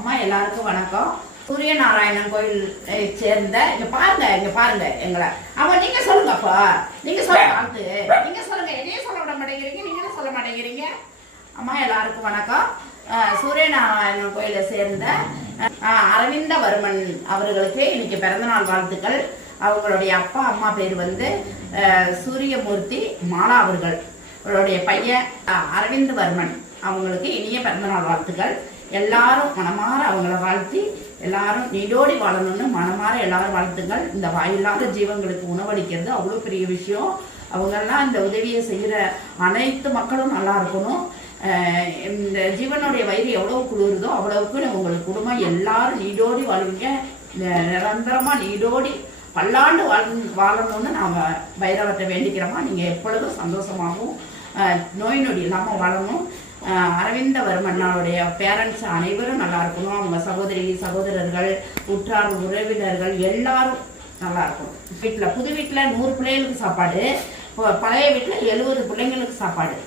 அம்மா எல்லாருக்கும் வணக்கம். சூரிய நாராயணன் கோயில் சேர்ந்த இங்க பாருங்க எங்களை. அவன் நீங்க சொல்லுங்க அப்பா, நீங்க சொல்லுங்க, நீங்க சொல்லுங்க, என்னையும் சொல்ல விட மாட்டேங்கிறீங்க, நீங்களும் சொல்ல மாட்டேங்கிறீங்க. அம்மா எல்லாருக்கும் வணக்கம். சூரிய நாராயணன் கோயிலை சேர்ந்த அரவிந்தவர்மன் அவர்களுக்கு இன்னைக்கு பிறந்தநாள் வாழ்த்துக்கள். அவங்களுடைய அப்பா அம்மா பேர் சூரியமூர்த்தி மாலா அவர்கள். அவருடைய பையன் அரவிந்தவர்மன் அவங்களுக்கு இனிய பிறந்தநாள் வாழ்த்துக்கள். எல்லாரும் மனமாற அவங்கள வாழ்த்தி எல்லாரும் நீடோடி வாழணும்னு மனமாற எல்லாரும் வாழ்த்துங்கள். இந்த வாயில்லாத ஜீவங்களுக்கு உணவளிக்கிறது அவ்வளோ பெரிய விஷயம். அவங்கெல்லாம் இந்த உதவியை செய்கிற அனைத்து மக்களும் நல்லா இருக்கணும். இந்த ஜீவனுடைய வயிறு எவ்வளவு குளிருதோ அவ்வளவுக்கு உங்களுக்கு குடும்பம் எல்லாரும் நீடோடி வாழ்வீங்க. நிரந்தரமா நீடோடி பல்லாண்டு வாழணும்னு நாங்கள் பைரவத்தை வேண்டிக்கிறோமா. நீங்கள் எப்பொழுதும் சந்தோஷமாகவும் நோய் நொடி இல்லாமல் வாழணும். அரவிந்தவர்மனுடைய பேரண்ட்ஸ் அனைவரும் நல்லா இருக்கணும். அவங்க சகோதரர்கள், உற்றார் உறவினர்கள் எல்லாரும் நல்லா இருக்கணும். வீட்டில் புது வீட்டில் 100 பிள்ளைகளுக்கு சாப்பாடு, பழைய வீட்டில் 70 பிள்ளைங்களுக்கு சாப்பாடு.